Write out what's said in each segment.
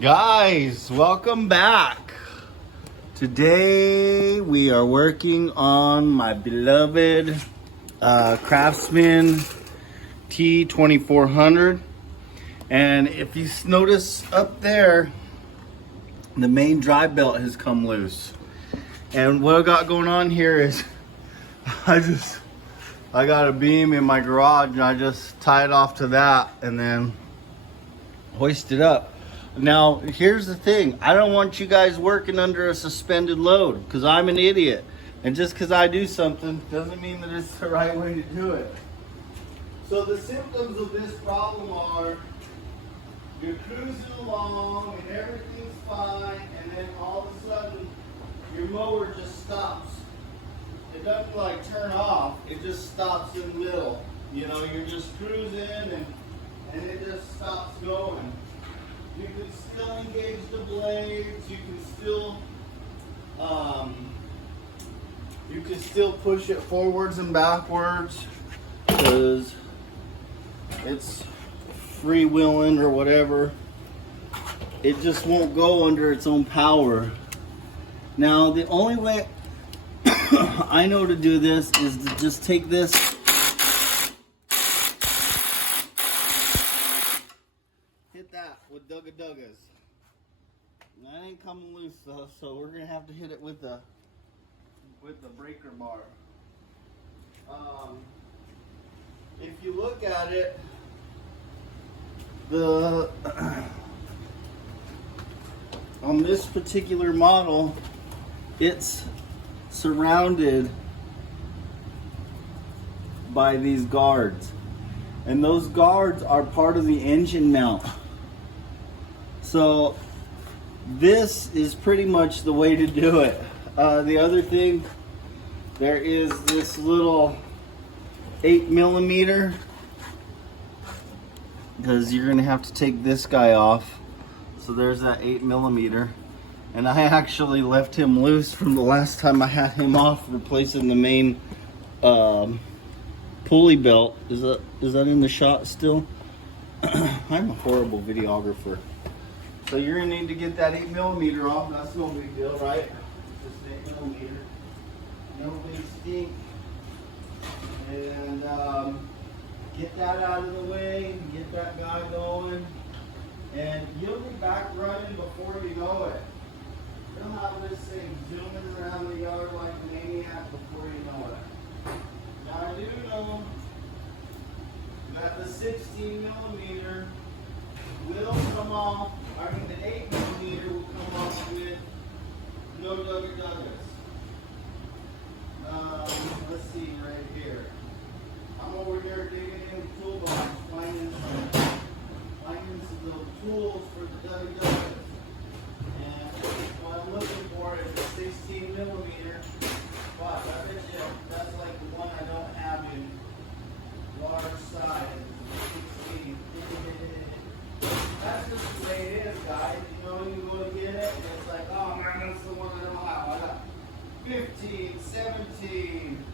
Guys, welcome back. Today we are working on my beloved Craftsman T2400. And if you notice up there, the main drive belt has come loose. And what I got going on here is I got a beam in my garage and I just tie it off to that and then hoist it up. Now, here's the thing. I don't want you guys working under a suspended load because I'm an idiot. And just because I do something doesn't mean that it's the right way to do it. So the symptoms of this problem are you're cruising along and everything's fine, and then all of a sudden your mower just stops. It doesn't like turn off, it just stops in the middle. You know, you're just cruising and it just stops going. You can still engage the blades, you can still push it forwards and backwards because it's freewheeling or whatever. It just won't go under its own power. Now the only way I know to do this is to just take this with Duggas. That ain't coming loose though, so we're gonna have to hit it with the breaker bar. If you look at it, on this particular model, it's surrounded by these guards, and those guards are part of the engine mount. So this is pretty much the way to do it. The other thing, there is this little 8mm, because you're gonna have to take this guy off. So there's that 8mm, and I actually left him loose from the last time I had him off, replacing the main pulley belt. Is that in the shot still? I'm a horrible videographer. So you're gonna need to get that 8mm off. That's no big deal, right? Just 8mm. No big stink. And get that out of the way. Get that guy going. And you'll be back running before you know it. You'll have this thing zooming around the yard like a maniac before you know it. Now I do know that the 16mm will come off. I mean, the 8mm will come off with no Duggas. Let's see right here. I'm over here digging in the toolbox, finding some little tools for the Duggas. And what I'm looking for is a 16mm. But I bet you that's like the one I don't have in large size. 16. That's just the way it is, guys. You know, you go to get it, and it's like, oh man, that's the one I don't have. I got 15, 17,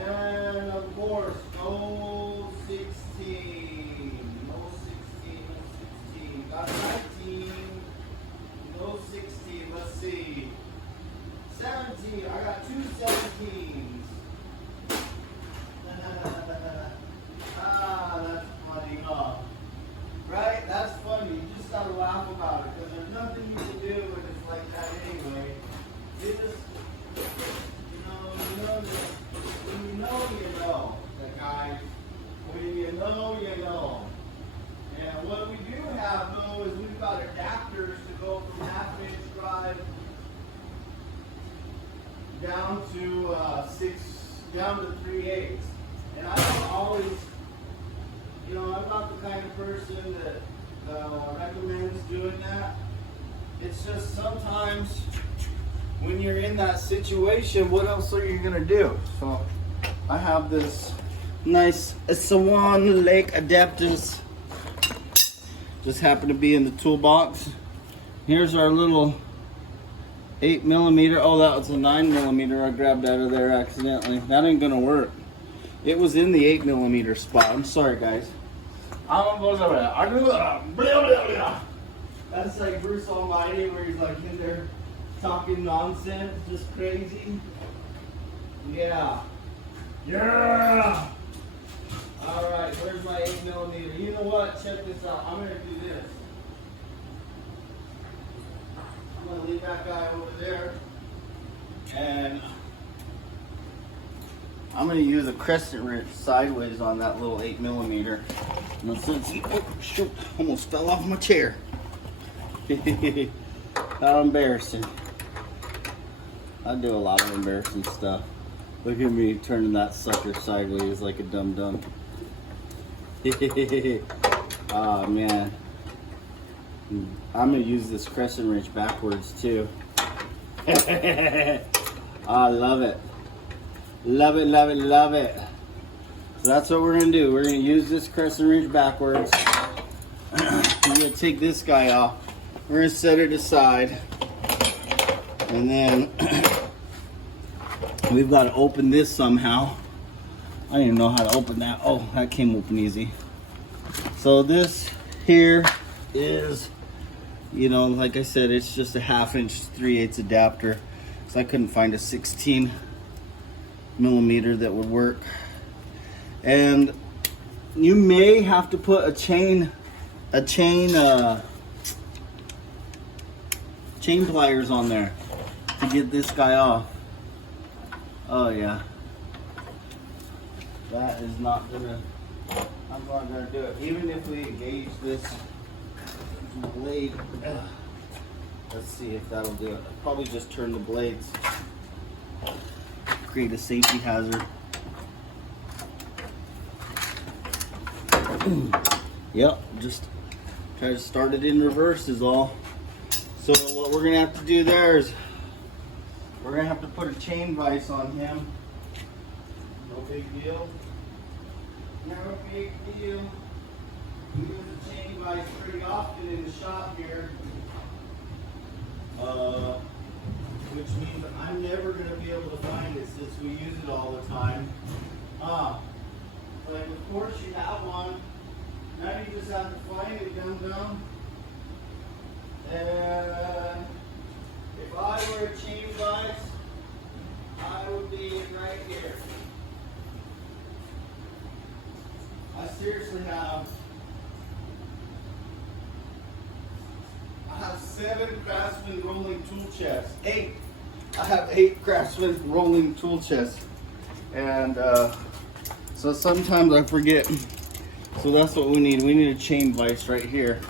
and of course, no 16. No 16, no 16. Got 19, no 16. Let's see. 17. I got two 17s. That's funny, huh? Right? That's funny. You just gotta laugh about it because there's nothing you can do when it's like that anyway. You just, when you know, that guys. When you know, you know. And what we do have though is we've got adapters to go from 1/2-inch drive down to 3/8. And I don't always. I'm not the kind of person that recommends doing that. It's just sometimes when you're in that situation, what else are you gonna do? So I have this nice Swan Lake Adapters. Just happened to be in the toolbox. Here's our little 8mm. Oh, that was a 9mm I grabbed out of there accidentally. That ain't gonna work. It was in the 8mm spot. I'm sorry, guys. That's like Bruce Almighty, where he's like in there talking nonsense, just crazy. Yeah. Yeah. All right, where's my 8mm? You know what? Check this out. I'm gonna do this. I'm gonna leave that guy over there, and I'm gonna use a crescent wrench sideways on that little 8mm. And since oh shoot, almost fell off my chair. How embarrassing. I do a lot of embarrassing stuff. Look at me turning that sucker sideways like a dum-dum. Oh man. I'm gonna use this crescent wrench backwards too. I love it. Love it, love it, love it. So that's what we're gonna do. We're gonna use this crescent wrench backwards. We're gonna take this guy off. We're gonna set it aside. And then we've got to open this somehow. I don't even know how to open that. Oh, that came open easy. So this here is, you know, like I said, it's just a 1/2 inch 3/8 adapter. So I couldn't find a 16mm that would work. And you may have to put a chain pliers on there to get this guy off. Oh yeah. That is not gonna, I'm not gonna do it. Even if we engage this blade, let's see if that'll do it. I'll probably just turn the blades, create a safety hazard. Yep, just try to start it in reverse is all. So what we're gonna have to do there is we're gonna have to put a chain vise on him. No big deal. No big deal. We use the chain vise pretty often in the shop here. Which means I'm never gonna be able to find it since we use it all the time. But of course you have one. Now you just have to find it, down. And if I were a chain vise, I would be right here. I seriously have 7 Craftsman rolling tool chests. 8. I have 8 Craftsman rolling tool chests. And so sometimes I forget. So that's what we need. We need a chain vise right here.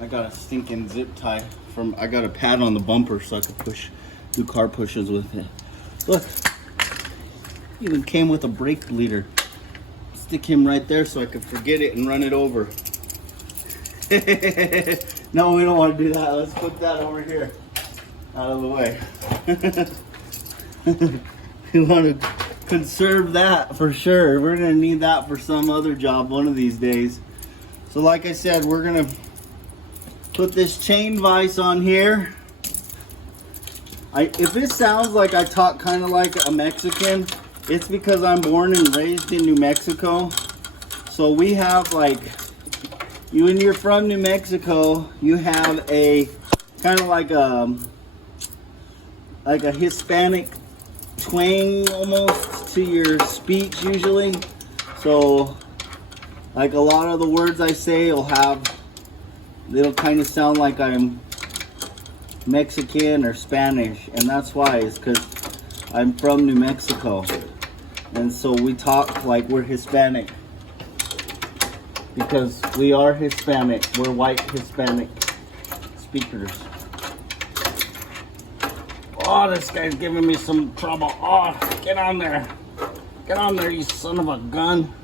I got a stinking zip tie I got a pad on the bumper so I could do car pushes with it. Look, even came with a brake bleeder. Stick him right there so I could forget it and run it over. No, we don't want to do that. Let's put that over here, out of the way. We want to conserve that for sure. We're gonna need that for some other job one of these days. So like I said, we're gonna put this chain vise on here. If it sounds like I talk kind of like a Mexican, it's because I'm born and raised in New Mexico. So we have when you're from New Mexico, you have a kind of like a Hispanic twang almost to your speech usually. So like a lot of the words I say it'll kind of sound like I'm Mexican or Spanish, and that's why, is because I'm from New Mexico, and so we talk like we're Hispanic because we are Hispanic. We're white Hispanic speakers. Oh, this guy's giving me some trouble. Oh, get on there. Get on there, you son of a gun.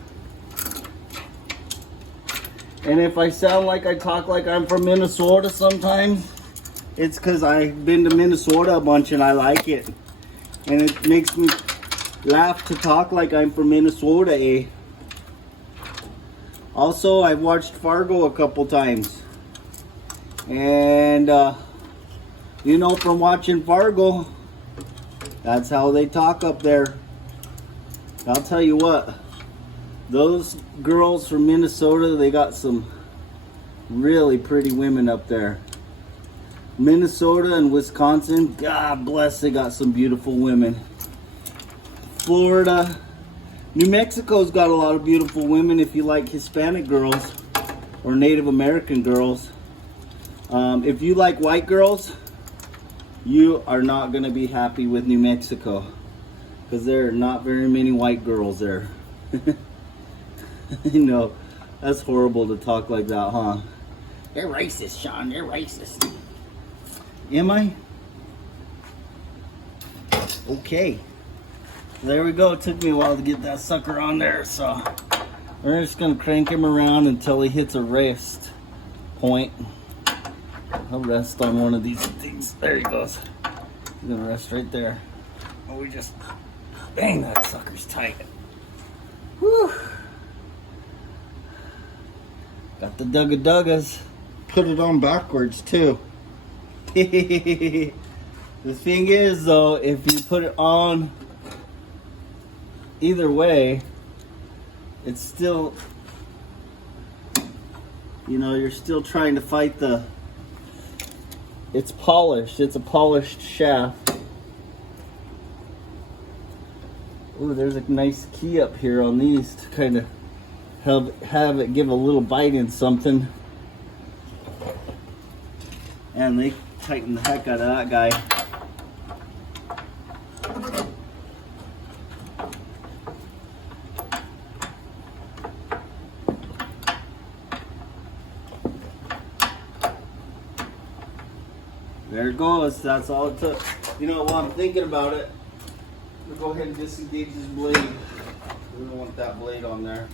And if I sound like I talk like I'm from Minnesota sometimes, it's because I've been to Minnesota a bunch and I like it. And it makes me laugh to talk like I'm from Minnesota, eh? Also, I've watched Fargo a couple times. And, you know, from watching Fargo, that's how they talk up there. I'll tell you what, those girls from Minnesota, they got some really pretty women up there. Minnesota and Wisconsin, God bless, they got some beautiful women. Florida, New Mexico's got a lot of beautiful women if you like Hispanic girls or Native American girls. If you like white girls, you are not going to be happy with New Mexico because there are not very many white girls there. You know, that's horrible to talk like that, huh? They're racist, Sean. They're racist. Am I? Okay. There we go. It took me a while to get that sucker on there, so we're just going to crank him around until he hits a rest point. I'll rest on one of these things. There he goes. He's going to rest right there. Oh, we just... Dang, that sucker's tight. Whew. Got the Dugga-Duggas. Put it on backwards, too. The thing is, though, if you put it on either way, it's still, you know, you're still trying to fight the, it's polished. It's a polished shaft. Ooh, there's a nice key up here on these to kind of have it give a little bite in something. And they tighten the heck out of that guy. There it goes. That's all it took. You know, while I'm thinking about it, we'll go ahead and disengage this blade. We don't want that blade on there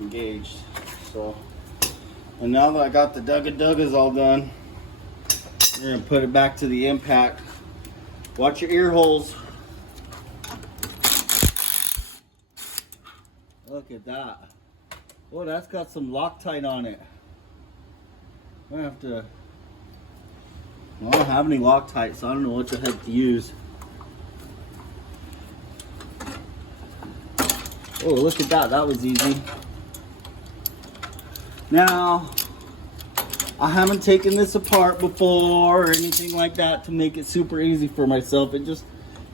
engaged. So, and now that I got the Dugga-Duggas all done, we're gonna put it back to the impact. Watch your ear holes. Look at that. Oh, that's got some Loctite on it. I'm gonna have to. I don't have any Loctite, so I don't know what the heck to use. Oh, look at that. That was easy. Now, I haven't taken this apart before or anything like that to make it super easy for myself. It just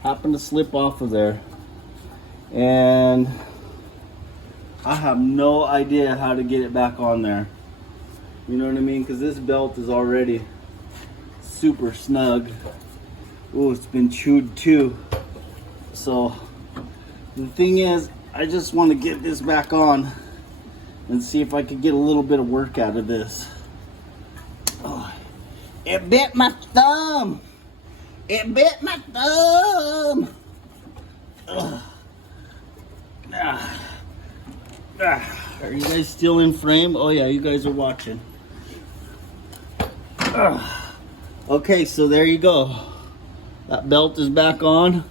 happened to slip off of there. And I have no idea how to get it back on there. You know what I mean? Because this belt is already super snug. Oh, it's been chewed too. So the thing is, I just want to get this back on and see if I could get a little bit of work out of this. Oh, it bit my thumb. It bit my thumb. Are you guys still in frame? Oh yeah, you guys are watching. Okay, so there you go. That belt is back on.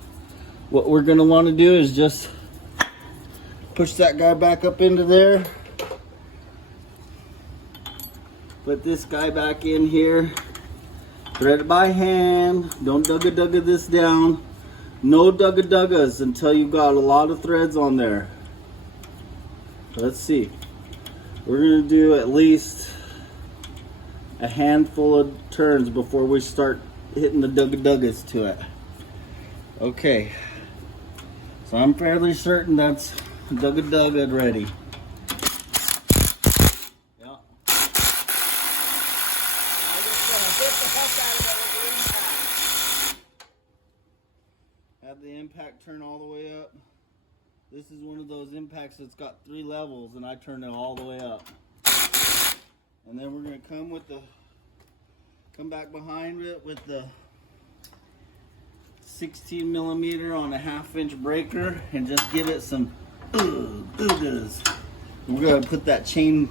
What we're gonna want to do is just push that guy back up into there. Put this guy back in here. Thread it by hand. Don't Dugga-Dugga this down. No Dugga-Duggas until you've got a lot of threads on there. Let's see. We're gonna do at least a handful of turns before we start hitting the Dugga-Duggas to it. Okay. So I'm fairly certain that's Dugga-Dugga ready. Yeah. Have the impact turn all the way up. This is one of those impacts that's got 3 levels, and I turn it all the way up. And then we're gonna come back behind it with the 16 millimeter on a 1/2 inch breaker and just give it some oogas. We're gonna put that chain,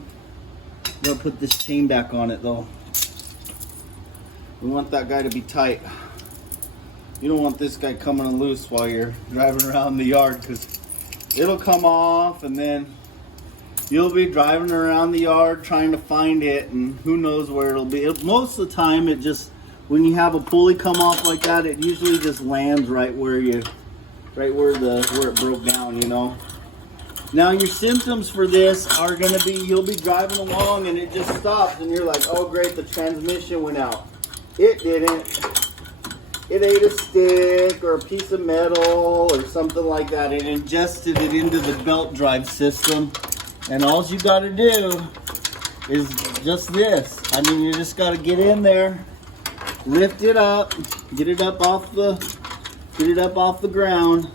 we're gonna put this chain back on it though. We want that guy to be tight. You don't want this guy coming loose while you're driving around the yard, because it'll come off and then you'll be driving around the yard trying to find it, and who knows where it'll be. Most of the time, it just, when you have a pulley come off like that, it usually just lands right where it broke down, you know. Now your symptoms for this are gonna be, you'll be driving along and it just stops and you're like, oh great, the transmission went out. It didn't. It ate a stick or a piece of metal or something like that. It ingested it into the belt drive system. And all you got to do is just this. I mean, you just got to get in there, lift it up, get it up off the ground.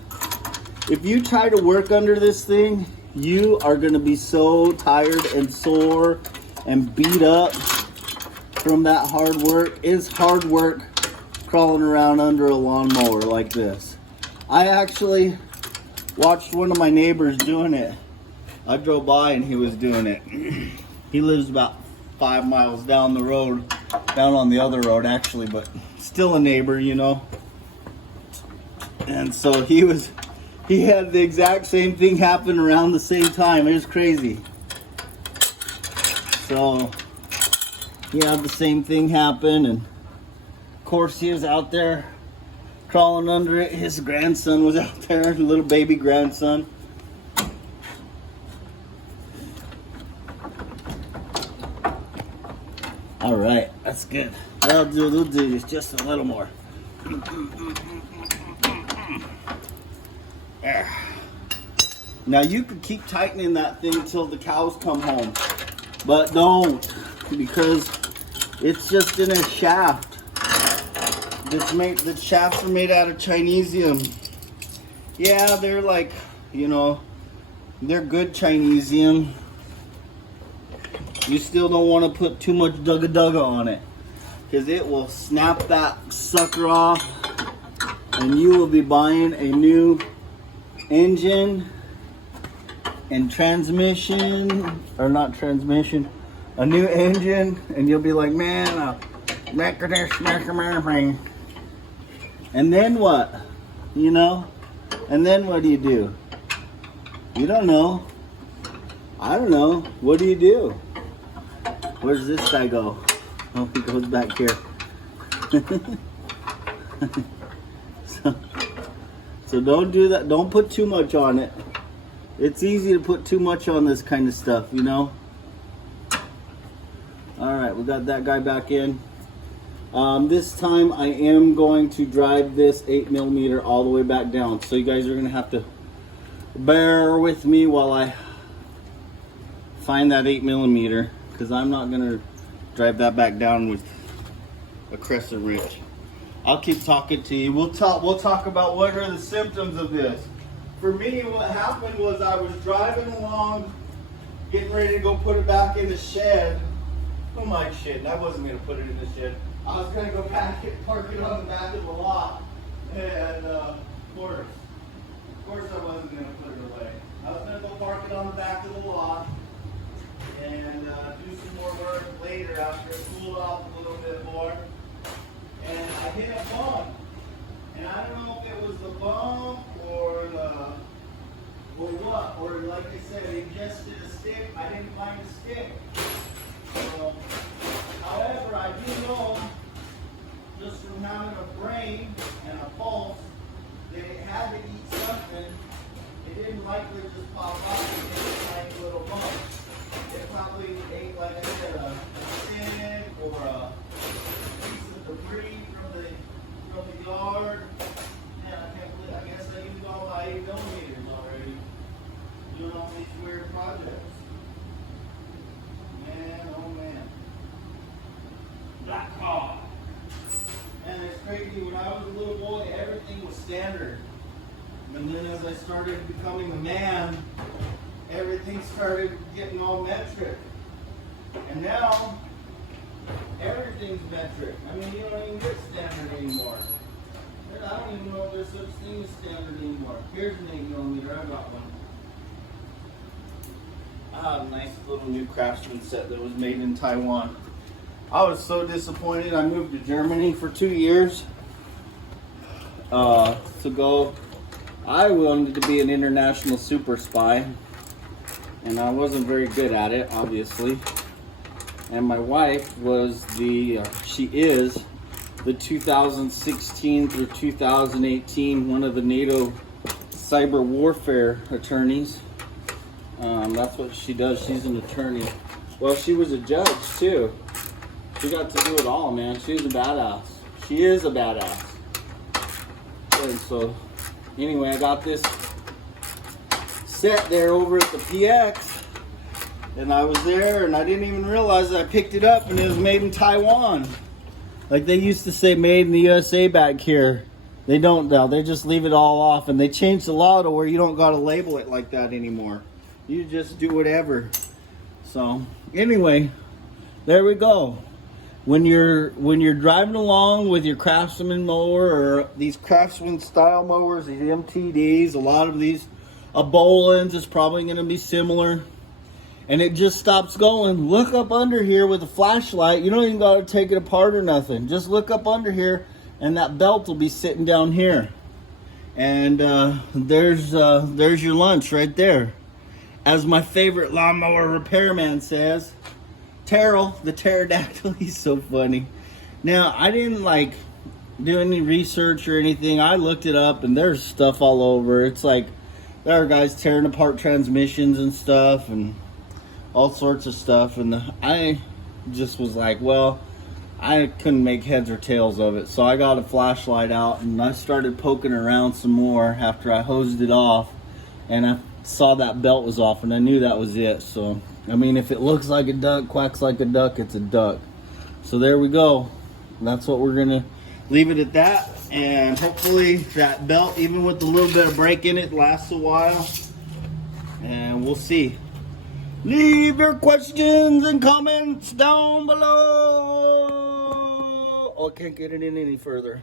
If you try to work under this thing, you are going to be so tired and sore and beat up from that hard work. It's hard work crawling around under a lawnmower like this. I actually watched one of my neighbors doing it. I drove by and he was doing it. He lives about 5 miles down the road, down on the other road actually, but still a neighbor, you know. And so he had the exact same thing happen around the same time. It was crazy. So he had the same thing happen, and of course he was out there crawling under it. His grandson was out there, little baby grandson. All right, that's good. We'll do this just a little more. There. Now you can keep tightening that thing till the cows come home, but don't, because it's just in a shaft. The shafts are made out of Chinesium. Yeah, they're like, you know, they're good Chinesium. You still don't want to put too much dugga on it, because it will snap that sucker off, and you will be buying a new engine and transmission, or not transmission, a new engine, and you'll be like, man, and then what? You know? And then what do? You don't know. I don't know. What do you do? Where's this guy go? Oh, he goes back here. So don't do that. Don't put too much on it. It's easy to put too much on this kind of stuff, you know? Alright, we got that guy back in. This time I am going to drive this 8mm all the way back down. So you guys are going to have to bear with me while I find that 8mm, because I'm not going to drive that back down with a crescent wrench. I'll keep talking to you. We'll talk about what are the symptoms of this. For me, what happened was I was driving along, getting ready to go put it back in the shed. Oh my shit, I wasn't going to put it in the shed. I was going to go park it on the back of the lot. And of course I wasn't going to put it away. I was going to go park it on the back of the lot and do some more work later after it cooled off a little bit more. And I hit a bump. And I don't know if it was the bump or what. Or like I said, it ingested a stick. I didn't find a stick. So, however, I do know, just from having a brain and a pulse, that it had to eat something. It didn't likely just pop off and get a tiny little bump. It probably ate, like I said, a stick or a piece of debris from the yard. And I guess I used all my 8mm already, doing all these weird projects. Man, oh man. Black car. And it's crazy, when I was a little boy, everything was standard. And then as I started becoming a man, everything started getting all metric. And now, everything's metric. I mean, you don't even get standard anymore. I don't even know if there's such thing as standard anymore. Here's an 8mm, I got one. I have a nice little new Craftsman set that was made in Taiwan. I was so disappointed. I moved to Germany for 2 years to go. I wanted to be an international super spy, and I wasn't very good at it, obviously. And my wife was she is the 2016 through 2018 one of the NATO cyber warfare attorneys. That's what she does. She's an attorney. Well, she was a judge too. She got to do it all, man. She's a badass. She is a badass. And so, anyway, I got this set there over at the PX. And I was there and I didn't even realize that I picked it up and it was made in Taiwan. Like they used to say made in the USA back here. They don't now. They just leave it all off, and they changed the law to where you don't got to label it like that anymore. You just do whatever. So anyway, there we go. When you're driving along with your Craftsman mower or these Craftsman style mowers, these MTDs, a lot of these, a Boland's is probably going to be similar. And it just stops going. Look up under here with a flashlight. You don't even got to take it apart or nothing. Just look up under here, and that belt will be sitting down here. And there's your lunch right there. As my favorite lawnmower repairman says, Terrell, the pterodactyl. He's so funny. Now, I didn't like do any research or anything. I looked it up, and there's stuff all over. It's like there are guys tearing apart transmissions and stuff, and all sorts of stuff. And I just was like, well, I couldn't make heads or tails of it. So I got a flashlight out and I started poking around some more after I hosed it off. And I saw that belt was off and I knew that was it. So, I mean, if it looks like a duck, quacks like a duck, it's a duck. So there we go. That's what we're going to leave it at that. And hopefully that belt, even with a little bit of break in it, lasts a while. And we'll see. Leave your questions and comments down below. Oh, I can't get it in any further.